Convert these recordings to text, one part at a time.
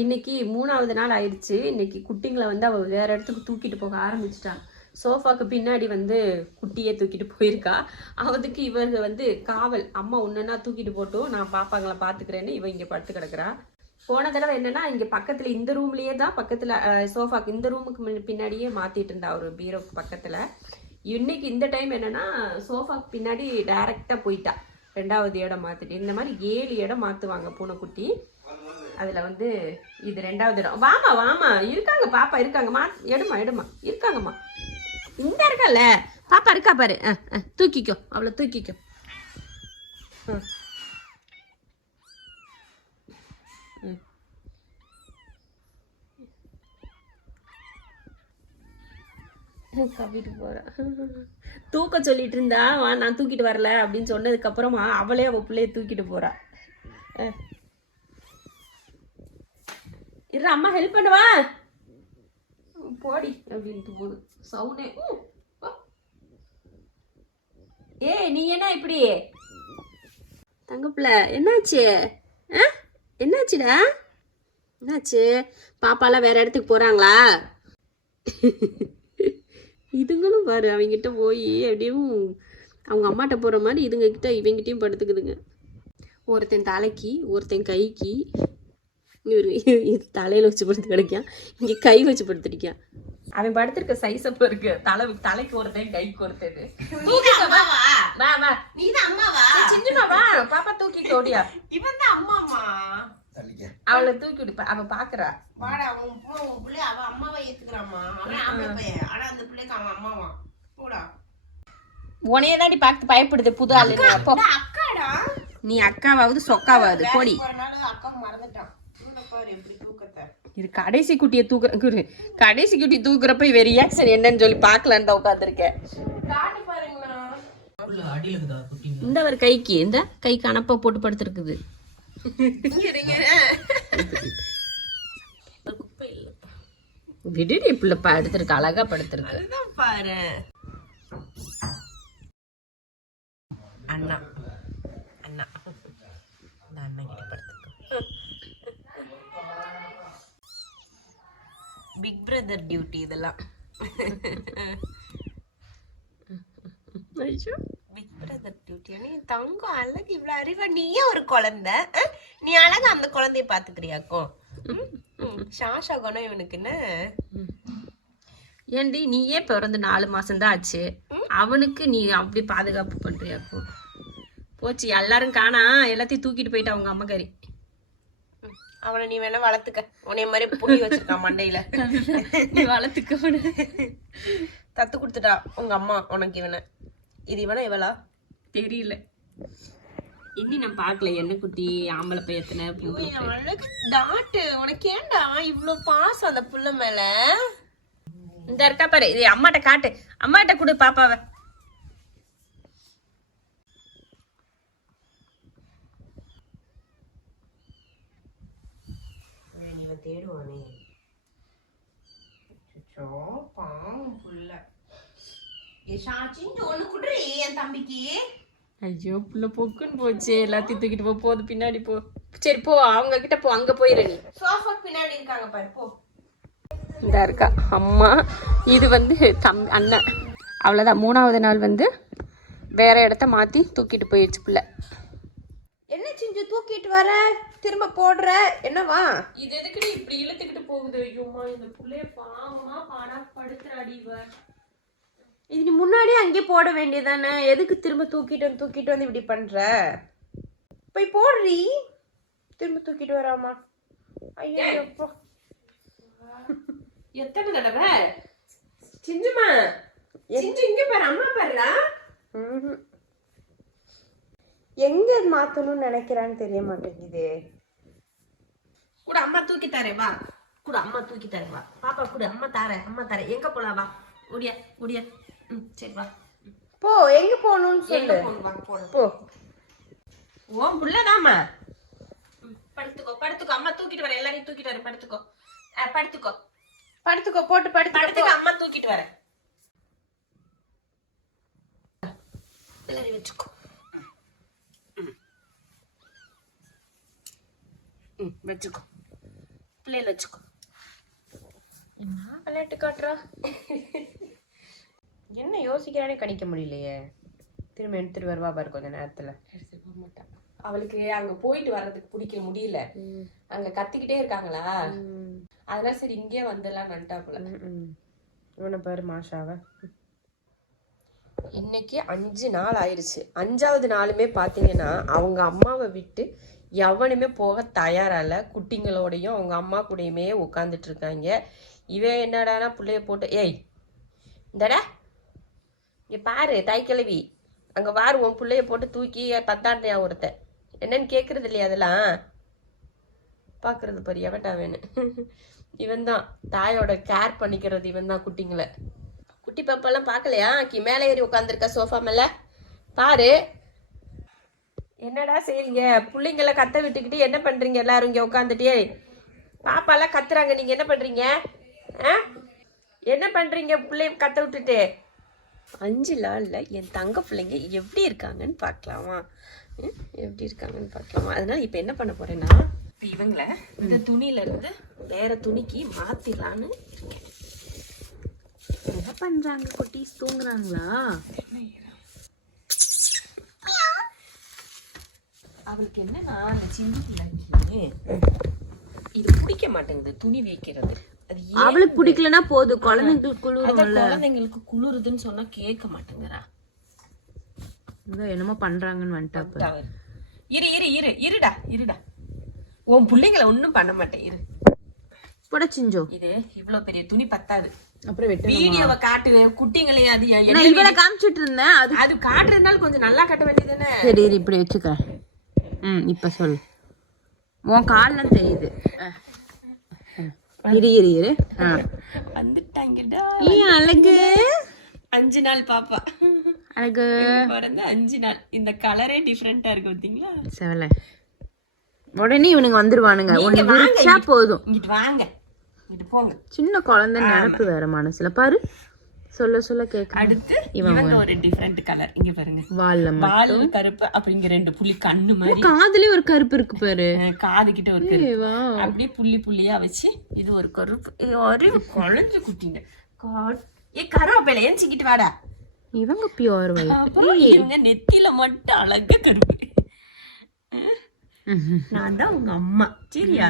இன்னைக்கு 3வது நாள் ஆயிடுச்சு. இன்னைக்கு குட்டிங்களை வந்து அவள் வேற இடத்துக்கு தூக்கிட்டு போக ஆரம்பிச்சிட்டான். சோஃபாக்கு பின்னாடி வந்து குட்டியே தூக்கிட்டு போயிருக்கா. அவதுக்கு இவங்க வந்து காவல், அம்மா ஒன்றுன்னா தூக்கிட்டு போட்டும், நான் பாப்பாங்களை பார்த்துக்கிறேன்னு இவ இங்கே படுத்து கிடக்குறா. போன தடவை என்னன்னா இங்கே பக்கத்தில் இந்த ரூம்லேயே தான் பக்கத்தில் சோஃபாக்கு இந்த ரூமுக்கு பின்னாடியே மாற்றிட்டு இருந்தா ஒரு பீரோக்கு பக்கத்தில். இன்னைக்கு இந்த டைம் என்னன்னா சோஃபாக்கு பின்னாடி டைரெக்டாக போயிட்டா. 2வது இடம் மாற்றிட்டு இந்த மாதிரி 7 இடம் மாற்றுவாங்க பூனைக்குட்டி. அதில் வந்து இது 2வது இடம். வாமா வாமா இருக்காங்க, பாப்பா இருக்காங்கம்மா, எடுமா இருக்காங்கம்மா. இந்த இருக்கல்ல பாப்பா இருக்கா பாரு, தூக்கிக்கோ, அவளை தூக்கிக்கோ. கவிட்டு போறேன். தூக்க சொல்லிட்டு இருந்தா நான் தூக்கிட்டு வரல அப்படின்னு சொன்னதுக்கு அப்புறமா அவளே அவ பிள்ளைய தூக்கிட்டு போறா. இரு அம்மா ஹெல்ப் பண்ணுவா போடி அப்படின்ட்டு போகுது சவுனே. நீ என்ன இப்படி தங்கப்பிள்ள, என்னாச்சு? என்னாச்சுடா? என்னாச்சு? பாப்பாலாம் வேற இடத்துக்கு போறாங்களா? இதுங்களும் பாரு அவங்கிட்ட போய் எப்படியும் அவங்க அம்மாட்ட போகிற மாதிரி இதுங்க கிட்ட இவங்கிட்டையும் படுத்துக்குதுங்க. ஒருத்தன் தலைக்கு, ஒருத்தன் கைக்கு. இது தலையில் வச்சு படுத்து கிடைக்கான், இங்கே கை வச்சு படுத்துருக்கான். அவன் படுத்திருக்க சைஸ் அப்போ இருக்கு. தலைக்கு ஒருத்தன், கைக்கு ஒருத்தன். சின்னமாவா பாப்பா தூக்கிட்டு ஓடியா. இவன் தான் அம்மாமா, அவளை தூக்கி விடு. அவ பாக்குறா உனையே தாண்டி பார்த்து பயப்படுது புது ஆளு. நீ அக்காவாவது சொக்காவாது போடி. இது கடைசி குட்டியை தூக்குற, கடைசி குட்டி தூக்குறப்ப இவ ரியாக்ஷன் என்னன்னு சொல்லி பாக்கலான்னு தான் உட்காந்துருக்கேன். இந்த ஒரு கைக்கு, இந்த கைக்கு அணப்ப போட்டு படுத்துருக்குது. விடுடி புள்ள படுத்திருக்கு, அழகா படுத்திருக்கு. அதுதான் பாரு அண்ணா அண்ணா இந்த அண்ணன் கிட்ட படுத்திருக்கு. பிக் பிரதர் டியூட்டி இதெல்லாம். Big brother duty. நீ தங்கம் அழகு, இவ்வளவு அறிவா, நீயே ஒரு குழந்தை, நீ அழகா அந்த குழந்தைய பாத்துக்கிறியாக்கும். சாஷா குணம் இவனுக்குன்னு. ஏண்டி நீயே பிறந்து 4 மாசம்தான் ஆச்சு, அவனுக்கு நீ அப்படி பாதுகாப்பு பண்றியாக்கும். போச்சு எல்லாரும் காணா, எல்லாத்தையும் தூக்கிட்டு போயிட்டா அவங்க அம்மக்காரி. அவனை நீ வேணா வளர்த்துக்க, உன்னைய மாதிரி புள்ளி வச்சிருக்கான் மண்டையில. நீ வளர்த்துக்க, தத்து கொடுத்துட்டா உங்க அம்மா உனக்கு இவனை. இது இவனா இவளா தெரியல, இன்னி நான் பாக்கல. என்ன குட்டி ஆம்பளை பையத்தின டாட்டு உனக்கு ஏண்டா இவ்வளவு பாசம் அந்த புள்ள மேல? இந்த இருக்கா பாரு, இது அம்மாட்ட காட்டு, அம்மாட்ட கொடு பாப்பாவை. தேடுவானே பாவம் புள்ள. ஒண்ணு குடுறி என் தம்பிக்கு. ஐயோ புள்ள பொக்குன்னு போச்சு, எல்லாத்தையும் தூக்கிட்டு போகுது பின்னாடி போ. சரி போ, அவங்க கிட்ட போ, அங்க போயிரு. நீ சோஃபா பின்னாடி இருக்காங்க பாரு, போ. இந்த இருக்கா அம்மா, இது வந்து அண்ணன். அவ்வளவுதான், 3வது நாள் வந்து வேற இடத்த மாத்தி தூக்கிட்டு போயிடுச்சு புள்ள. என்ன செஞ்சு தூக்கிட்டு வர, திரும்ப போடுற என்னவா? இது எதுக்குடி இப்படி இழுத்துக்கிட்டு போகுது? ஐயோமா இந்த புள்ளைய பாவமா பாடா படுத்துறாடி இவ. இது நீ முன்னாடியே அங்கே போட வேண்டியதானே, எதுக்கு திரும்ப தூக்கிட்டு வந்து இப்படி பண்ற? போய் போடுறி, திரும்ப தூக்கிட்டு வராமா. ஐயோ எத்தனை தடவை சிஞ்சுமா, சிஞ்சு இங்க பாரு, அம்மா பாருடா. எங்க மாத்தணும்னு நினைக்கிறான்னு தெரிய மாட்டேங்குது. கூட அம்மா தூக்கி தரேன் வா, கூட அம்மா தூக்கி தரேன் வா. பாப்பா கூட அம்மா தரேன். எங்க போலாம் வா, ஓடியா ஓடியா. சரி வா போ, எங்க போகணும்னு சொல்லு. போ, ஓம் புள்ளதாமா. படுத்துக்கோ, அம்மா தூக்கிட்டு வரேன், எல்லாரையும் தூக்கிட்டு வரேன். படுத்துக்கோ போட்டு படுத்துக்கோ, அம்மா தூக்கிட்டு வரேன். எல்லாரையும் வச்சுக்கோ. வச்சுக்கோ, பிள்ளைல வச்சுக்கோ. என்ன விளையாட்டு காட்டுறா? என்ன யோசிக்கிறானே கணிக்க முடியலையே. திரும்ப எடுத்துட்டு வருவா பாரு கொஞ்ச நேரத்துல. எடுத்துட்டு போக மாட்டான். அவளுக்கு அங்க போயிட்டு வர்றதுக்கு பிடிக்க முடியல. அங்க கத்திக்கிட்டே இருக்காங்களா, அதனால சரி இங்கே வந்துடலாம் வந்துட்டாப்புல. இவனை பாரு மாஷாவ. இன்னைக்கு 5 நாள் ஆயிடுச்சு. 5வது நாளுமே பாத்தீங்கன்னா அவங்க அம்மாவை விட்டு எவனுமே போக தயாரால. குட்டிங்களோடையும் அவங்க அம்மா கூடயுமே உட்காந்துட்டு இருக்காங்க. இவன் என்னடானா பிள்ளைய போட்டு, ஏய் இந்தடா இங்க பாரு தாய் கிழவி, அங்க பாரு உன் பிள்ளைய போட்டு தூக்கி தத்தாண்டியா ஒருத்த, என்னன்னு கேக்குறது இல்லையா? அதெல்லாம் பாக்குறது பாரு எவன்டா வேணும். இவன் தான் தாயோட கேர் பண்ணிக்கிறது. இவன் தான் குட்டிங்களை. குட்டி பாப்பாலாம் பார்க்கலையா? மேலே ஏறி உட்காந்துருக்க சோஃபா மேல பாரு. என்னடா செய்றீங்க? பிள்ளைங்கள கத்த விட்டுக்கிட்டு என்ன பண்றீங்க எல்லாரும் இங்க உட்காந்துட்டே? பாப்பாலாம் கத்துறாங்க, நீங்க என்ன பண்றீங்க? என்ன பண்றீங்க பிள்ளைய கத்த விட்டுட்டு? 5 நாள்ல என் தங்க பிள்ளைங்க எப்படி இருக்காங்கன்னு பார்க்கலாமா? எப்படி இருக்காங்கன்னு பார்க்கலாமா? அதனால இப்ப என்ன பண்ண போறேன்னா, இவங்கள இந்த துணியில இருந்து வேற துணிக்கு மாத்திடலான்னு இருக்கேன். என்ன பண்றாங்க? குட்டீஸ் தூங்குறாங்களா? அவளுக்கு என்னன்னா அந்த சின்ன பிள்ளைக்கு இது பிடிக்க மாட்டேங்குது துணி வைக்கிறது. அது அவளுக்கு பிடிக்கலன்னா போதும், குழந்தைங்களுக்கு குளிரும்ல. குழந்தைங்களுக்கு குளிருதுன்னு சொன்னா கேட்க மாட்டேங்கிறா. என்னமோ பண்றாங்கன்னு வந்துட்டா. இருடா உன் பிள்ளைங்களை ஒன்னும் பண்ண மாட்டேன். இரு புடச்சிஞ்சோ. இது இவ்வளவு பெரிய துணி பத்தாது. அப்புறம் வீடியோவை காட்டு குட்டிங்களே. அது இவளை காமிச்சிட்டு இருந்தேன். அது காட்டுறதுனால கொஞ்சம் நல்லா காட்ட வேண்டியதுன்னு. சரி இப்படி வச்சுக்கிறேன். இப்ப சொல்லு. உன் கால்லாம் தெரியுது. இரு வந்துட்டாங்கடா. அழகு 5 நாள் பாப்பா. அழகு பிறந்து 5 நாள். இந்த கலரே டிஃபரெண்டா இருக்கு பாத்தீங்களா? செவல உடனே இவனுங்க வந்துருவானுங்க. ஒண்ணு விரிச்சா போதும். இங்கிட்டு வாங்க, இங்கிட்டு போங்க. சின்ன குழந்தை நினைப்பு வேற மனசுல பாரு. சொல்ல சொல்ல கேட்க. அடுத்து இவங்க ஒரு டிஃபரெண்ட் கலர். இங்க பாருங்க, வால் கருப்பு, அப்புறம் இங்க 2 புள்ளி கண்ணு மாதிரி. காதுலயே ஒரு கருப்பு இருக்கு பாரு. காது கிட்ட ஒரு கருப்பு, அப்படியே புள்ளி புள்ளியா வச்சு இது ஒரு கருப்பு. ஒரு குழஞ்சு குட்டிங்க. கருவேப்பிலை ஏஞ்சிக்கிட்டு வாடா. இவங்க பியூர் ஒயிட். இவங்க நெத்தியில மட்டும் அழகா கருப்பு. நான் தான் உங்க அம்மா. சரியா?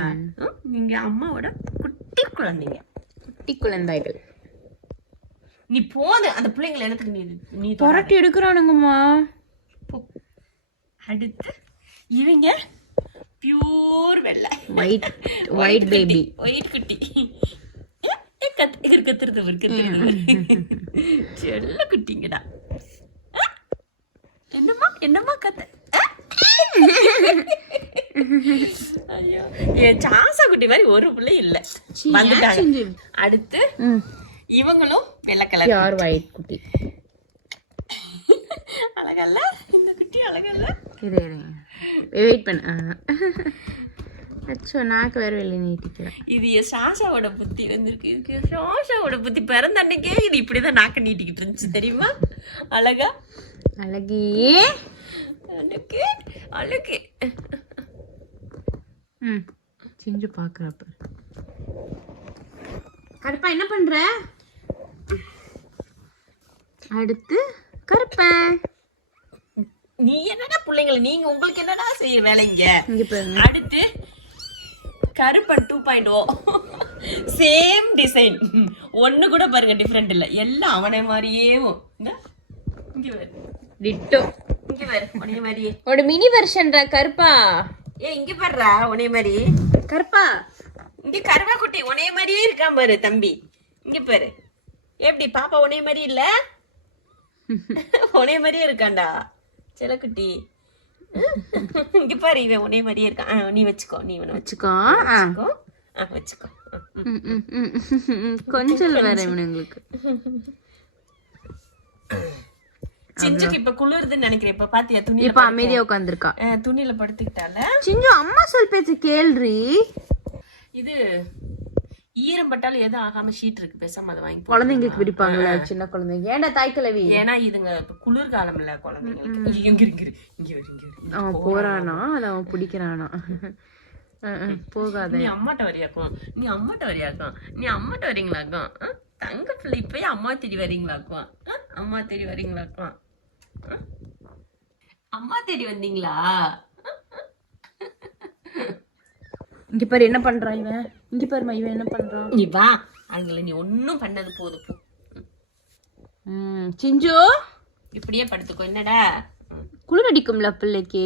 நீங்க அம்மாவோட குட்டி குழந்தைங்க, குட்டி குழந்தைகள். நீ போது அந்த பிள்ளைங்களை இடத்துக்கு நீ புரட்டி எடுக்கிறானுங்கம்மா. அடுத்து இவங்க பியூர் வெள்ளை ஒயிட் பேபி, ஒயிட் குட்டி. கத்துறது செல்ல குட்டிங்கடா. என்னம்மா கத்து. ஐயோ, என் சாசா குட்டி மாதிரி ஒரு பிள்ளை இல்ல. வந்துட்டாங்க. அடுத்து இவங்களும் வெள்ளை கலர். யார் ஒயிட் குட்டி. அழகல்ல இந்த குட்டி, அழகல்ல. வெயிட் பண்ண. அச்சோ, நாக்கு வேற வெளியே நீட்டிக்கிறேன். இது சாஷாவோட புத்தி வந்திருக்கு. இதுக்கு சாஷாவோட புத்தி பிறந்த அன்னைக்கே இது இப்படிதான் நாக்க நீட்டிக்கிட்டு இருந்துச்சு தெரியுமா? அழகா அழகி அழகு அழகு. செஞ்சு பாக்குறப்ப கருப்பா என்ன பண்ற? அடுத்து கருப்ப நீ என்னடா பிள்ளைங்களை நீங்க உங்களுக்கு என்னடா செய்ய வேலைங்க. அடுத்து கருப்பன் 2.0 சேம் டிசைன். ஒண்ணு கூட பாருங்க டிஃபரெண்ட் இல்ல, எல்லாம் அவனை மாதிரியே. இங்க வேறு டிட்டோ. இங்க வேறு உனைய மாதிரியே ஒரு மினி வெர்ஷன்டா கருப்பா. இங்க பாருடா உனைய மாதிரி கருப்பா. இங்க கருவா குட்டி உனைய மாதிரியே இருக்கான் பாரு தம்பி. இங்க பாரு எப்படி பாப்பா உனைய மாதிரி இல்ல, உனைய மாதிரியே இருக்காண்டா செல்லக்குட்டி. இங்க பாரு இவன் உனைய மாதிரியே இருக்கான். நீ வச்சுக்கோ, நீ இவனை வச்சுக்கோ. வச்சுக்கோ. கொஞ்சம் வேற இவனுங்களுக்கு. சிஞ்சுக்கு இப்ப குளிருதுன்னு நினைக்கிறேன். இப்ப பாத்தியா துணி இப்ப அமைதியா உட்காந்துருக்கா. துணியில படுத்துக்கிட்டால. சிஞ்சு அம்மா சொல் பேச்சு கேள்றி. இது ஈரம் பட்டாலும் எதுவும் ஆகாம ஷீட் இருக்கு, பேசாம அதை வாங்கி குழந்தைங்களுக்கு விரிப்பாங்கல்ல சின்ன குழந்தைங்க. ஏன்டா தாய்க்கிழவி? ஏன்னா இதுங்க குளிர்காலம் இல்ல குழந்தைங்களுக்கு. இங்க அவன் போறானா, அதை அவன் பிடிக்கிறானா. போகாத. நீ அம்மாட்ட வரியாக்கும், நீ அம்மாட்ட வரியாக்கும், நீ அம்மாட்ட வரீங்களாக்கும். தங்க பிள்ளை இப்பயே அம்மா தேடி வரீங்களாக்கும். அம்மா தேடி வரீங்களாக்கும். அம்மா தேடி வந்தீங்களா? இங்க பாரு என்ன பண்றான் இவன். இங்க பாருமா இவன் என்ன பண்றான். நீ வா, அவங்கள நீ ஒன்னும் பண்ணது போதும் போ. சிஞ்சு இப்படியே படுத்துக்கோ. என்னடா குளிர் அடிக்கும்ல பிள்ளைக்கு.